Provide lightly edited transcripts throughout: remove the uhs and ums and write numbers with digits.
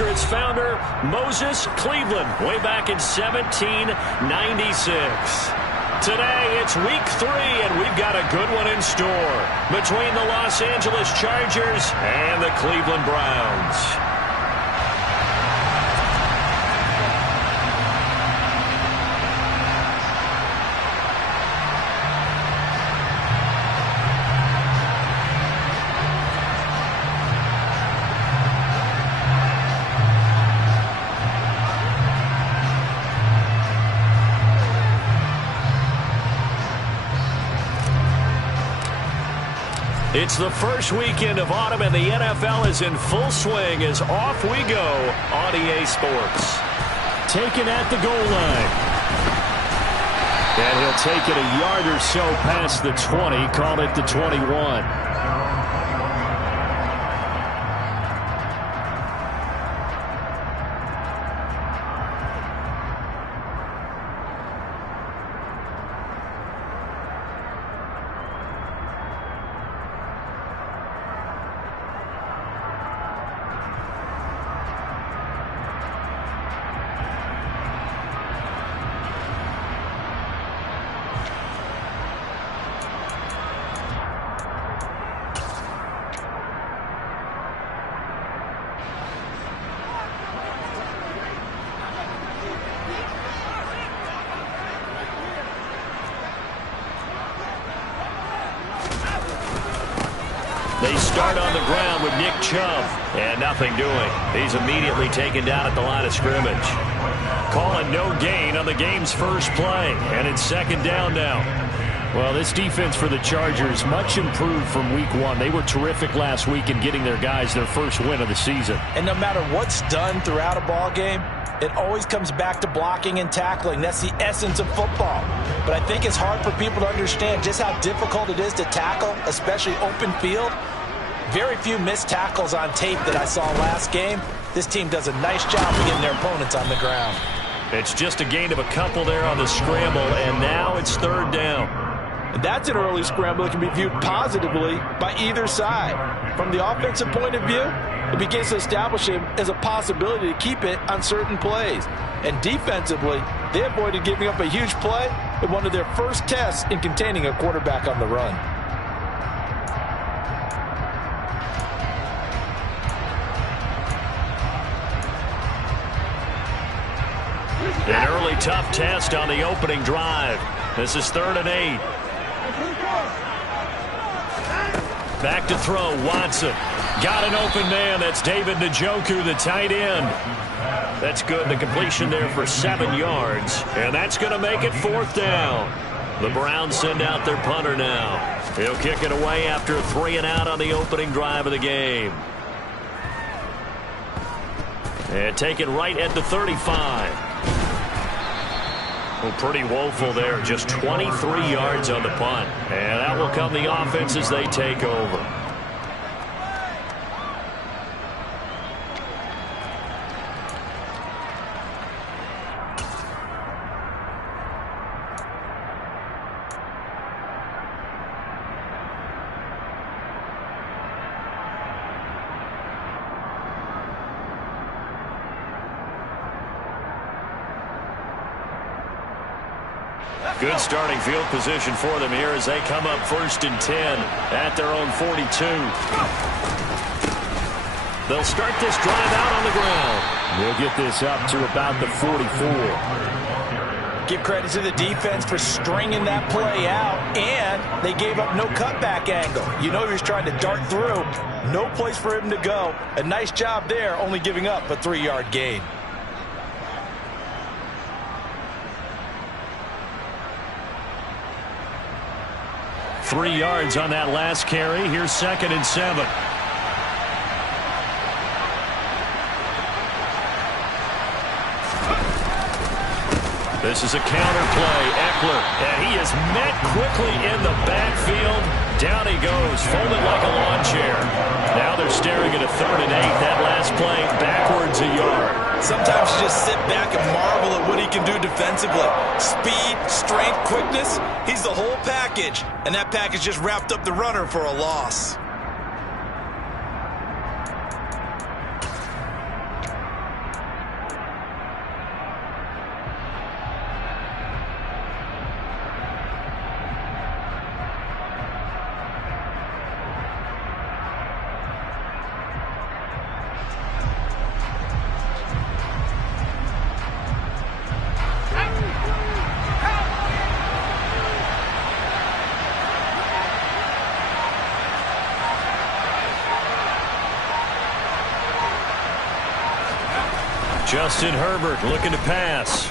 after its founder, Moses Cleveland, way back in 1796. Today, it's week 3, and we've got a good one in store between the Los Angeles Chargers and the Cleveland Browns. It's the first weekend of autumn, and the NFL is in full swing as off we go on EA Sports. Taken at the goal line. And he'll take it a yard or so past the 20, call it the 21. They start on the ground with Nick Chubb, and nothing doing. He's immediately taken down at the line of scrimmage. Calling no gain on the game's first play, and it's second down now. Well, this defense for the Chargers, much improved from week 1. They were terrific last week in getting their guys their first win of the season. And no matter what's done throughout a ball game, it always comes back to blocking and tackling. That's the essence of football. But I think it's hard for people to understand just how difficult it is to tackle, especially open field. Very few missed tackles on tape that I saw last game. This team does a nice job of getting their opponents on the ground. It's just a gain of a couple there on the scramble, and now it's third down. And that's an early scramble that can be viewed positively by either side. From the offensive point of view, it begins to establish him as a possibility to keep it on certain plays. And defensively, they avoided giving up a huge play in one of their first tests in containing a quarterback on the run. An early tough test on the opening drive. This is 3rd and 8. Back to throw, Watson. Got an open man. That's David Njoku, the tight end. That's good. The completion there for 7 yards. And that's going to make it 4th down. The Browns send out their punter now. He'll kick it away after a 3 and out on the opening drive of the game. And take it right at the 35. Well, pretty woeful there. Just 23 yards on the punt. And that will come the offense as they take over. Good starting field position for them here as they come up 1st and 10 at their own 42. They'll start this drive out on the ground. They'll get this up to about the 44. Give credit to the defense for stringing that play out, and they gave up no cutback angle. You know he was trying to dart through. No place for him to go. A nice job there, only giving up a 3-yard gain. Three yards on that last carry. Here's 2nd and 7. This is a counter play. Eckler, and he is met quickly in the backfield. Down he goes, folded like a lawn chair. Now they're staring at a 3rd and 8. That last play backwards a yard. Sometimes you just sit back and marvel at what he can do defensively. Speed, strength, quickness, he's the whole package. And that package just wrapped up the runner for a loss. Justin Herbert looking to pass.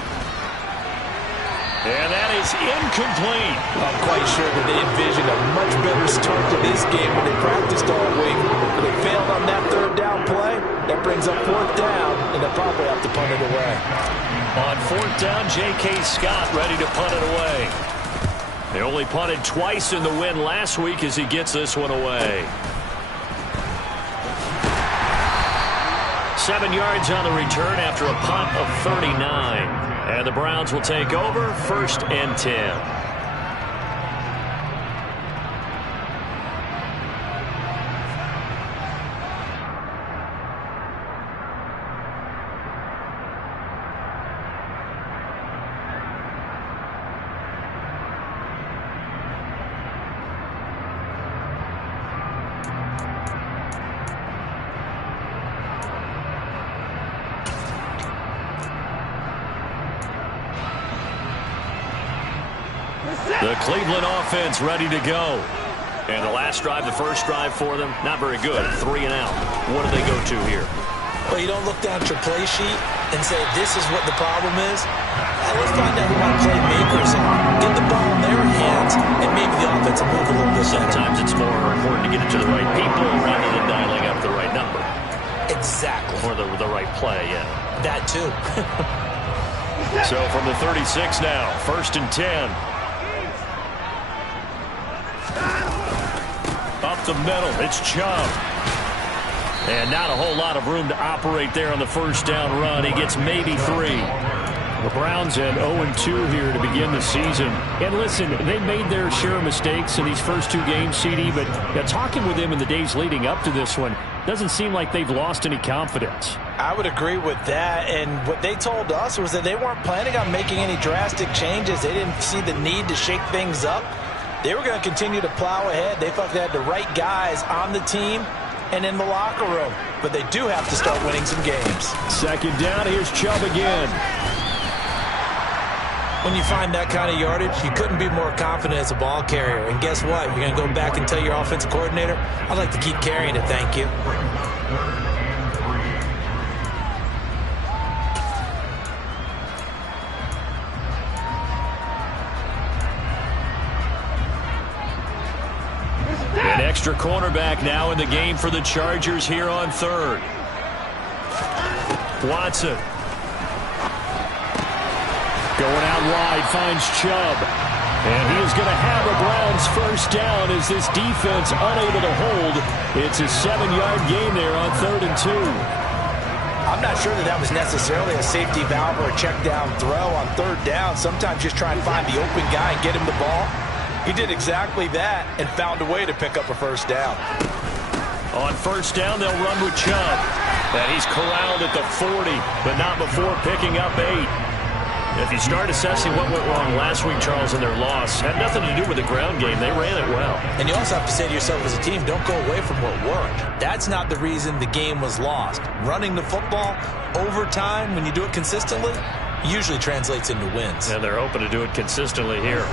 And that is incomplete. I'm quite sure that they envisioned a much better start to this game when they practiced all week. But they failed on that third down play. That brings up fourth down, and they'll probably have to punt it away. On fourth down, J.K. Scott ready to punt it away. They only punted twice in the win last week as he gets this one away. 7 yards on the return after a punt of 39. And the Browns will take over, 1st and 10. The Cleveland offense ready to go. And the last drive, the first drive for them, not very good. 3 and out. What do they go to here? Well, you don't look down at your play sheet and say, this is what the problem is. Let's find out who my playmakers are. Get the ball in their hands, and maybe the offense will move a little bit better. Sometimes it's more important to get it to the right people rather than dialing up the right number. Exactly. Or the right play, yeah. That too. So from the 36 now, 1st and 10. Up the middle, it's Chubb. And not a whole lot of room to operate there on the first down run. He gets maybe 3. The Browns at 0-2 here to begin the season. And listen, they made their share of mistakes in these first 2 games, CD, but talking with them in the days leading up to this one, doesn't seem like they've lost any confidence. I would agree with that, and what they told us was that they weren't planning on making any drastic changes. They didn't see the need to shake things up. They were going to continue to plow ahead. They felt they had the right guys on the team and in the locker room. But they do have to start winning some games. 2nd down, here's Chubb again. When you find that kind of yardage, you couldn't be more confident as a ball carrier. And guess what? You're going to go back and tell your offensive coordinator, I'd like to keep carrying it, thank you. An extra cornerback now in the game for the Chargers here on 3rd. Watson. Going out wide, finds Chubb. And he is going to have a Browns first down as this defense unable to hold. It's a 7-yard gain there on 3rd and 2. I'm not sure that was necessarily a safety valve or a check down throw on 3rd down. Sometimes just try and find the open guy and get him the ball. He did exactly that and found a way to pick up a first down. On first down, they'll run with Chubb. And he's corralled at the 40, but not before picking up 8. If you start assessing what went wrong last week, Charles, in their loss, had nothing to do with the ground game. They ran it well. And you also have to say to yourself as a team, don't go away from what worked. That's not the reason the game was lost. Running the football over time, when you do it consistently, usually translates into wins. And they're open to do it consistently here.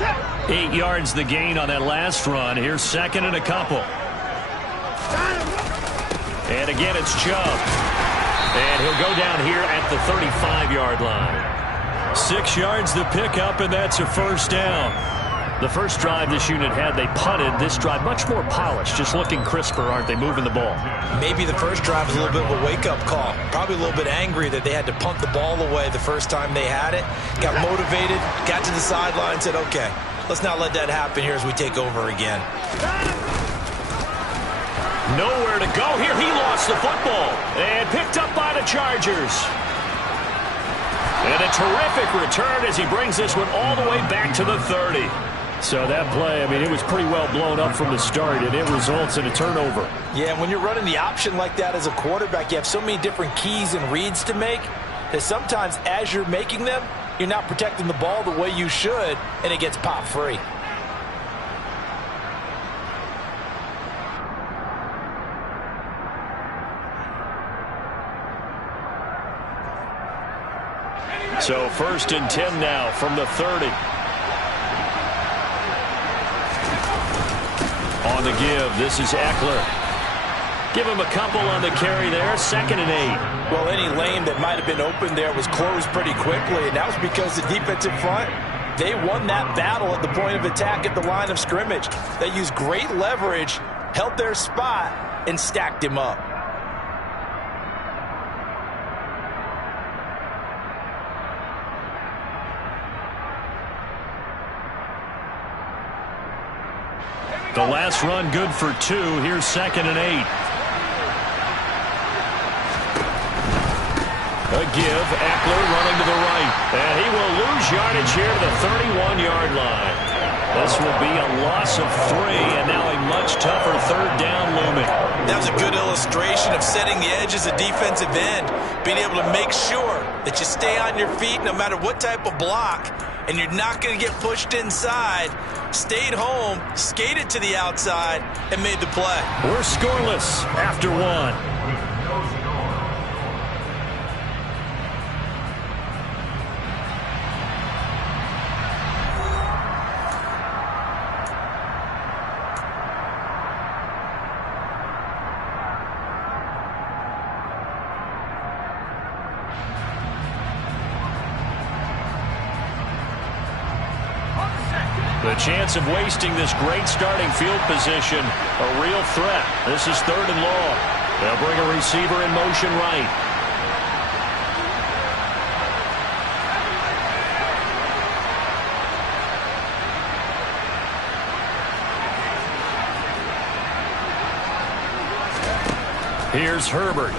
8 yards the gain on that last run. Here's 2nd and a couple. And again, it's Chubb. And he'll go down here at the 35-yard line. 6 yards the pickup, and that's a first down. The first drive this unit had, they punted. This drive, much more polished, just looking crisper, aren't they, moving the ball? Maybe the first drive was a little bit of a wake-up call. Probably a little bit angry that they had to punt the ball away the first time they had it. Got motivated, got to the sideline, said, okay, let's not let that happen here as we take over again. Nowhere to go here. He lost the football and picked up by the Chargers. And a terrific return as he brings this one all the way back to the 30. So that play, I mean, it was pretty well blown up from the start, and it results in a turnover. Yeah, when you're running the option like that as a quarterback, you have so many different keys and reads to make that sometimes as you're making them, you're not protecting the ball the way you should, and it gets popped free. So 1st and 10 now from the 30. On the give, this is Eckler. Give him a couple on the carry there. 2nd and 8. Well, any lane that might have been open there was closed pretty quickly, and that was because the defensive front, they won that battle at the point of attack at the line of scrimmage. They used great leverage, held their spot, and stacked him up. The last run good for 2. Here's 2nd and 8. A give. Eckler running to the right. And he will lose yardage here to the 31-yard line. This will be a loss of 3, and now a much tougher 3rd down looming. That was a good illustration of setting the edge as a defensive end, being able to make sure that you stay on your feet no matter what type of block, and you're not going to get pushed inside. Stayed home, skated to the outside, and made the play. We're scoreless after 1. The chance of wasting this great starting field position, a real threat. This is 3rd and long. They'll bring a receiver in motion right. Here's Herbert.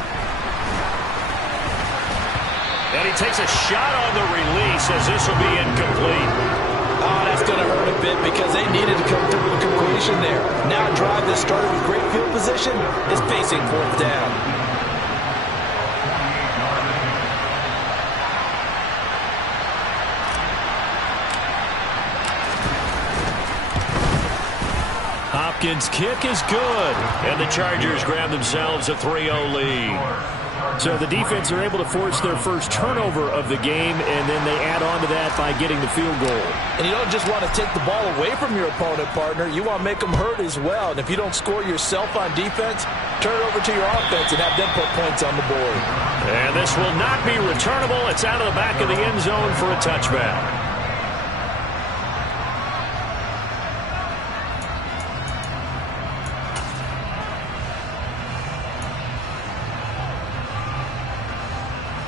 And he takes a shot on the release as this will be incomplete. Oh, that's going to hurt a bit because they needed to come through with a completion there. Now a drive that started with great field position is facing 4th down. Hopkins' kick is good. And the Chargers grab themselves a 3-0 lead. So the defense are able to force their first turnover of the game, and then they add on to that by getting the field goal. And you don't just want to take the ball away from your opponent, partner. You want to make them hurt as well. And if you don't score yourself on defense, turn it over to your offense and have them put points on the board. And this will not be returnable. It's out of the back of the end zone for a touchback.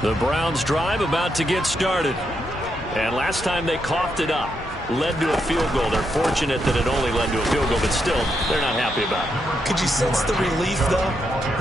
The Browns drive about to get started. And last time they coughed it up, led to a field goal. They're fortunate that it only led to a field goal, but still, they're not happy about it. Could you sense the relief, though,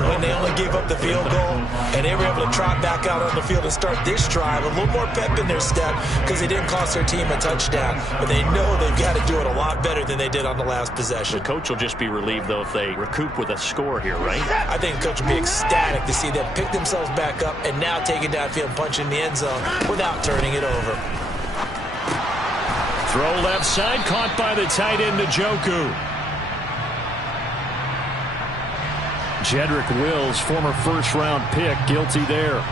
when they only gave up the field goal and they were able to trot back out on the field and start this drive? A little more pep in their step because they didn't cost their team a touchdown, but they know they've got to do it a lot better than they did on the last possession. The coach will just be relieved, though, if they recoup with a score here, right? I think the coach will be ecstatic to see them pick themselves back up and now take it downfield and punch in the end zone without turning it over. Throw left side, caught by the tight end, Njoku. Jedrick Wills, former first-round pick, guilty there.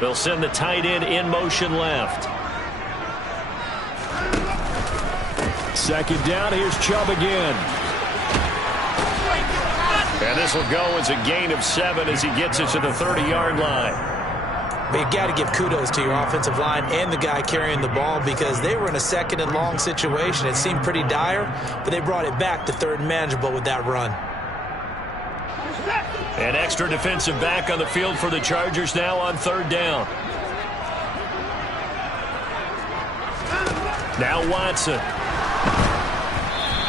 They'll send the tight end in motion left. 2nd down. Here's Chubb again. And this will go as a gain of 7 as he gets it to the 30-yard line. But you've got to give kudos to your offensive line and the guy carrying the ball because they were in a 2nd and long situation. It seemed pretty dire, but they brought it back to 3rd and manageable with that run. An extra defensive back on the field for the Chargers now on 3rd down. Now Watson.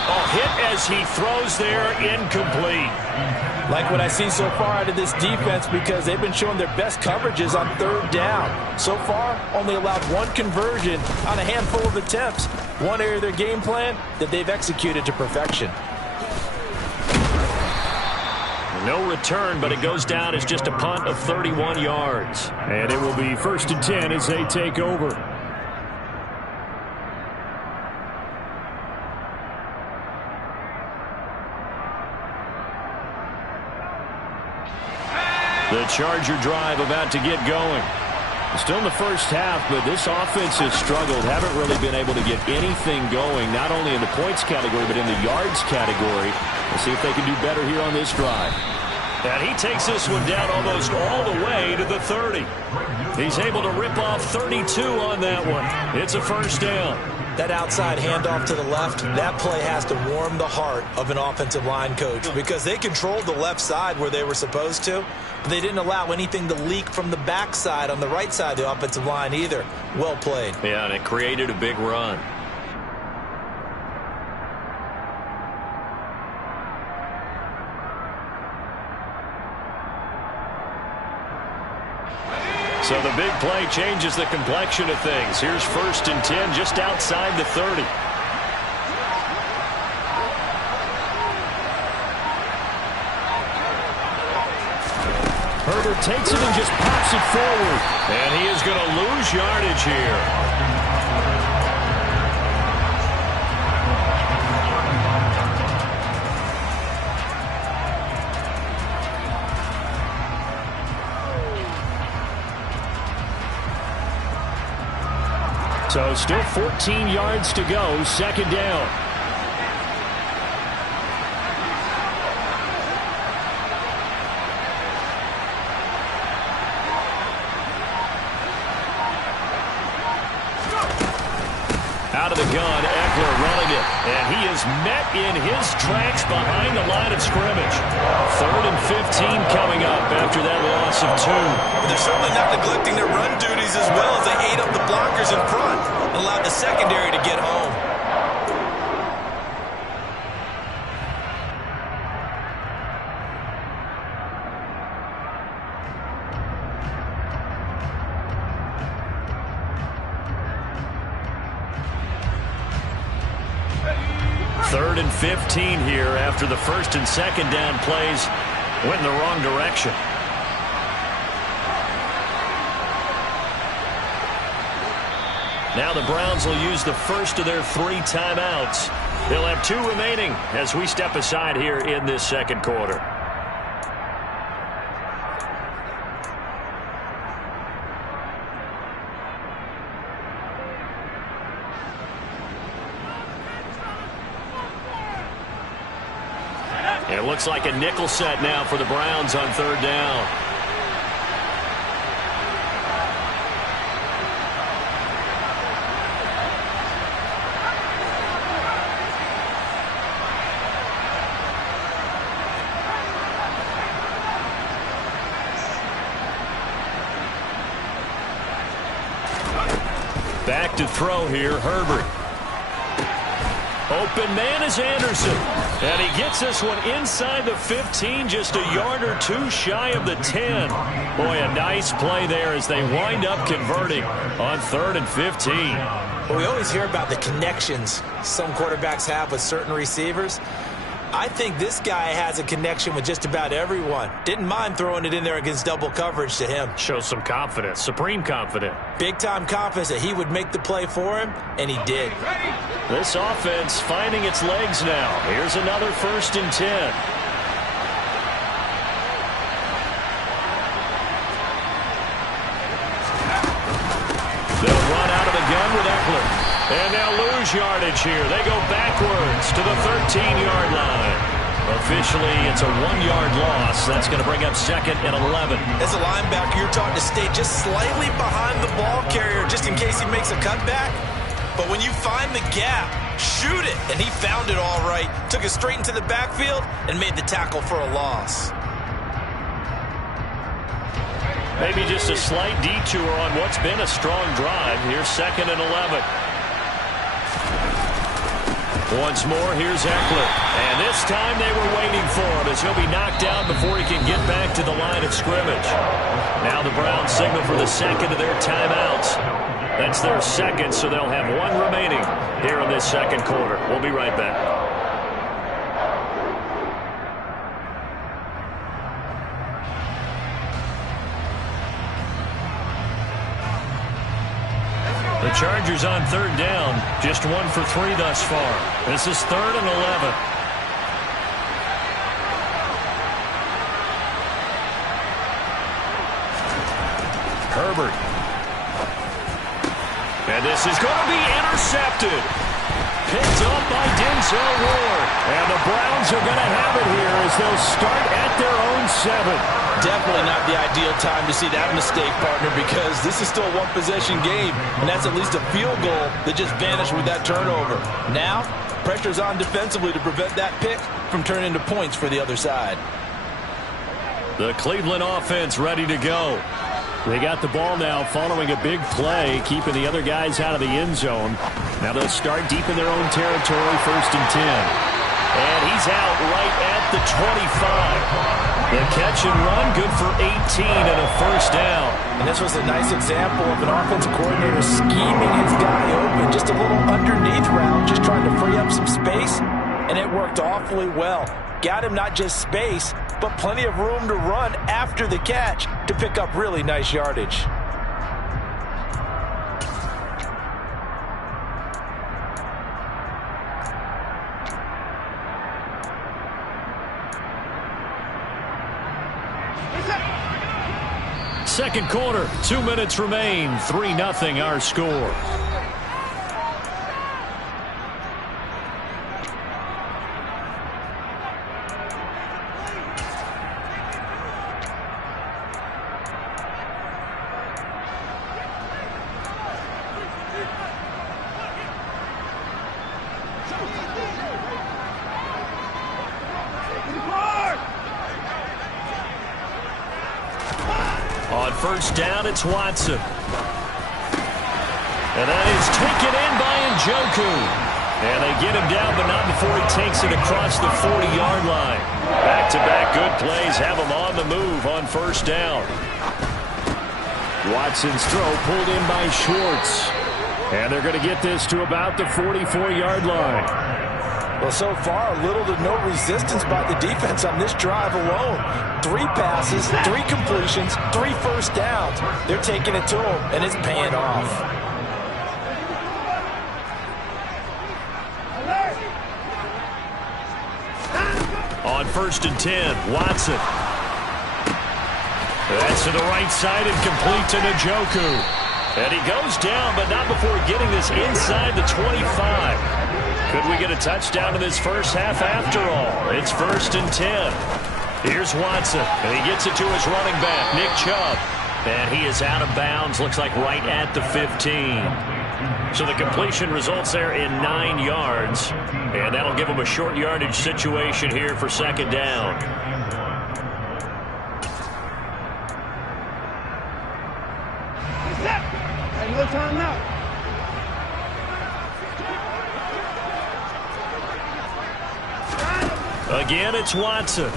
Oh, hit as he throws there, incomplete. Like what I see so far out of this defense because they've been showing their best coverages on 3rd down. So far, only allowed 1 conversion on a handful of attempts. One area of their game plan that they've executed to perfection. No return, but it goes down as just a punt of 31 yards. And it will be 1st and 10 as they take over. The Charger drive about to get going. Still in the first half, but this offense has struggled. Haven't really been able to get anything going, not only in the points category, but in the yards category. We'll see if they can do better here on this drive. And he takes this one down almost all the way to the 30. He's able to rip off 32 on that one. It's a first down. That outside handoff to the left, that play has to warm the heart of an offensive line coach because they controlled the left side where they were supposed to, but they didn't allow anything to leak from the backside on the right side of the offensive line either. Well played. Yeah, and it created a big run. So the big play changes the complexion of things. Here's 1st and 10 just outside the 30. Herbert takes it and just pops it forward. And he is going to lose yardage here. So still 14 yards to go, second down. Out of the gun, Eckler running it. And he is met in his tracks behind the line of scrimmage. 3rd and 15 coming up after that loss of 2. But they're certainly not neglecting their run duties as well as they ate up the blockers in front and allowed the secondary to get home. Third and 15 here after the 1st and 2nd down plays went in the wrong direction. Now the Browns will use the first of their 3 timeouts. They'll have 2 remaining as we step aside here in this second quarter. It looks like a nickel set now for the Browns on 3rd down. Back to throw here, Herbert. Open man is Anderson. And he gets this one inside the 15, just a yard or 2 shy of the 10. Boy, a nice play there as they wind up converting on 3rd and 15. Well, we always hear about the connections some quarterbacks have with certain receivers. I think this guy has a connection with just about everyone. Didn't mind throwing it in there against double coverage to him. Shows some confidence, supreme confidence. Big-time confidence that he would make the play for him, and he did. This offense finding its legs now. Here's another 1st and 10. They'll run out of the gun with Eckler. And they'll lose yardage here. They go backwards to the 13-yard line. Officially, it's a 1-yard loss. That's going to bring up 2nd and 11. As a linebacker, you're taught to stay just slightly behind the ball carrier just in case he makes a cutback. But when you find the gap, shoot it. And he found it all right. Took it straight into the backfield and made the tackle for a loss. Maybe just a slight detour on what's been a strong drive. Here's 2nd and 11. Once more, here's Eckler. And this time they were waiting for him as he'll be knocked out before he can get back to the line of scrimmage. Now the Browns signal for the 2nd of their timeouts. That's their 2nd, so they'll have 1 remaining here in this 2nd quarter. We'll be right back. The Chargers on 3rd down, just 1 for 3 thus far. This is 3rd and 11. Herbert. And this is going to be intercepted. Picked up by Denzel Ward. And the Browns are going to have it here as they'll start at their own 7. Definitely not the ideal time to see that mistake, partner, because this is still a one-possession game, and that's at least a field goal that just vanished with that turnover. Now, pressure's on defensively to prevent that pick from turning into points for the other side. The Cleveland offense ready to go. They got the ball now following a big play, keeping the other guys out of the end zone. Now they'll start deep in their own territory, 1st and 10. And he's out right at the 25. The catch and run, good for 18 and a 1st down. And this was a nice example of an offensive coordinator scheming his guy open. Just a little underneath route, just trying to free up some space. And it worked awfully well. Got him not just space, but plenty of room to run after the catch to pick up really nice yardage. Second quarter, 2 minutes remain, 3-0 our score. On 1st down, it's Watson. And that is taken in by Njoku. And they get him down, but not before he takes it across the 40-yard line. Back-to-back good plays have him on the move on 1st down. Watson's throw pulled in by Schwartz. And they're going to get this to about the 44-yard line. Well, so far, little to no resistance by the defense on this drive alone. 3 passes, 3 completions, 3 first downs. They're taking it to him, and it's paying off. On 1st and 10, Watson. That's to the right side and complete to Njoku. And he goes down, but not before getting this inside the 25. Could we get a touchdown in this first half after all? It's 1st and 10. Here's Watson, and he gets it to his running back, Nick Chubb. And he is out of bounds, looks like right at the 15. So the completion results there in 9 yards. And that'll give him a short yardage situation here for 2nd down. No time now. Again, it's Watson. And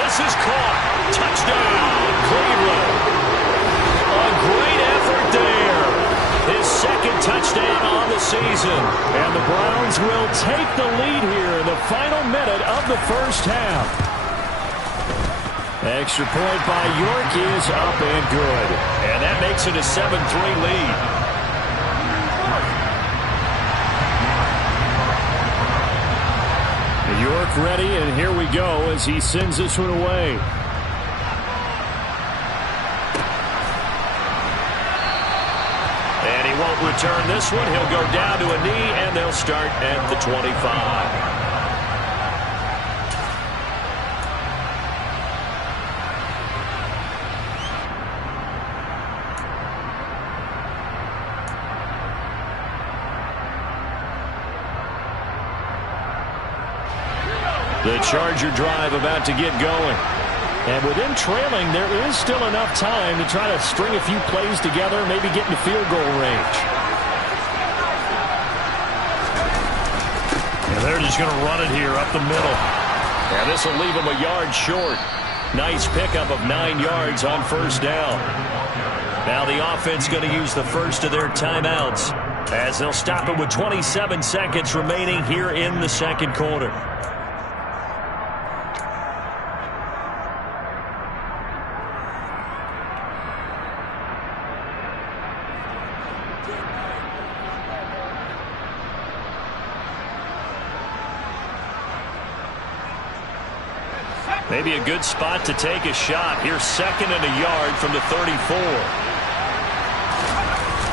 this is caught. Touchdown, Cleveland. A great effort there. His 2nd touchdown on the season. And the Browns will take the lead here in the final minute of the 1st half. Extra point by York is up and good. And that makes it a 7-3 lead. York ready, and here we go as he sends this one away. And he won't return this one. He'll go down to a knee, and they'll start at the 25. The Charger drive about to get going. And with them trailing, there is still enough time to try to string a few plays together, maybe get into field goal range. And they're just going to run it here up the middle. And this will leave them a yard short. Nice pickup of 9 yards on 1st down. Now the offense going to use the first of their timeouts as they'll stop it with 27 seconds remaining here in the 2nd quarter. Maybe a good spot to take a shot. Here's 2nd and a yard from the 34.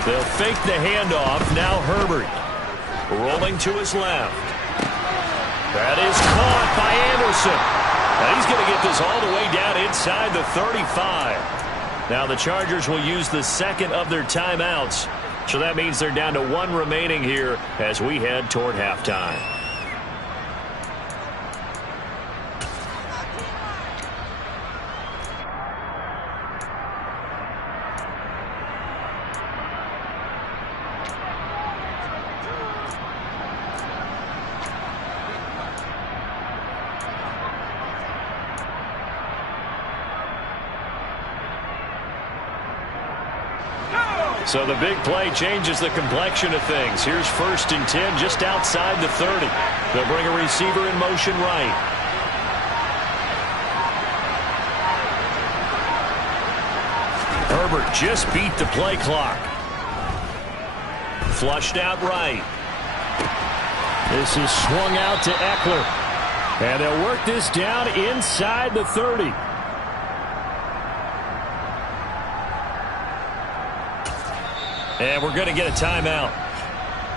They'll fake the handoff. Now Herbert rolling to his left. That is caught by Anderson. And he's going to get this all the way down inside the 35. Now the Chargers will use the 2nd of their timeouts. So that means they're down to 1 remaining here as we head toward halftime. So the big play changes the complexion of things. Here's 1st and 10 just outside the 30. They'll bring a receiver in motion right. Herbert just beat the play clock. Flushed out right. This is swung out to Eckler. And they'll work this down inside the 30. And we're going to get a timeout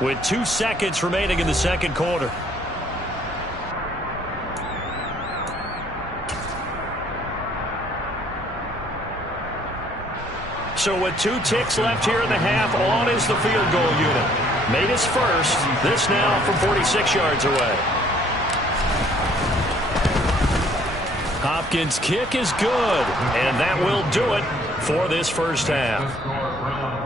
with 2 seconds remaining in the 2nd quarter. So with 2 ticks left here in the half, on is the field goal unit. Made his first. This now from 46 yards away. Hopkins' kick is good, and that will do it for this first half.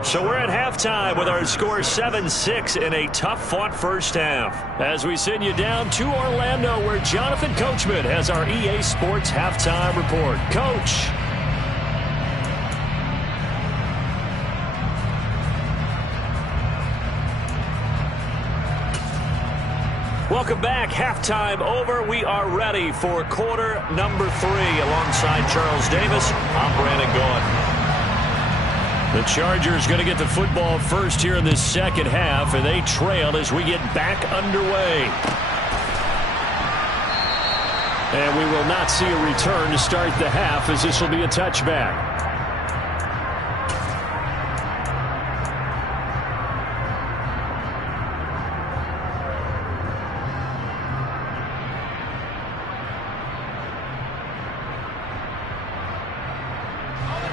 So we're at halftime with our score 7-6 in a tough-fought first half. As we send you down to Orlando, where Jonathan Coachman has our EA Sports halftime report. Coach. Welcome back. Halftime over. We are ready for quarter number 3. Alongside Charles Davis, I'm Brandon Gaudin. The Chargers going to get the football first here in this 2nd half, and they trail as we get back underway. And we will not see a return to start the half, as this will be a touchback.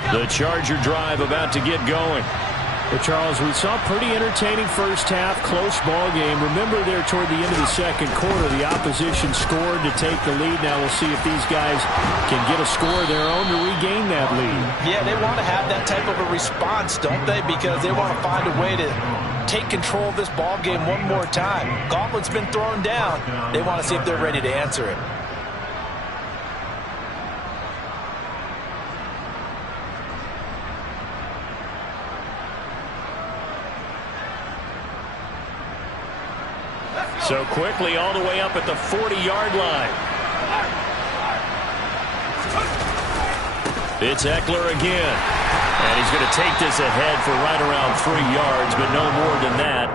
The Charger drive about to get going. Well, Charles, we saw a pretty entertaining first half, close ball game. Remember there toward the end of the 2nd quarter, the opposition scored to take the lead. Now we'll see if these guys can get a score of their own to regain that lead. Yeah, they want to have that type of a response, don't they? Because they want to find a way to take control of this ball game one more time. Gauntlet's been thrown down. They want to see if they're ready to answer it. So quickly all the way up at the 40-yard line. It's Eckler again. And he's going to take this ahead for right around 3 yards, but no more than that.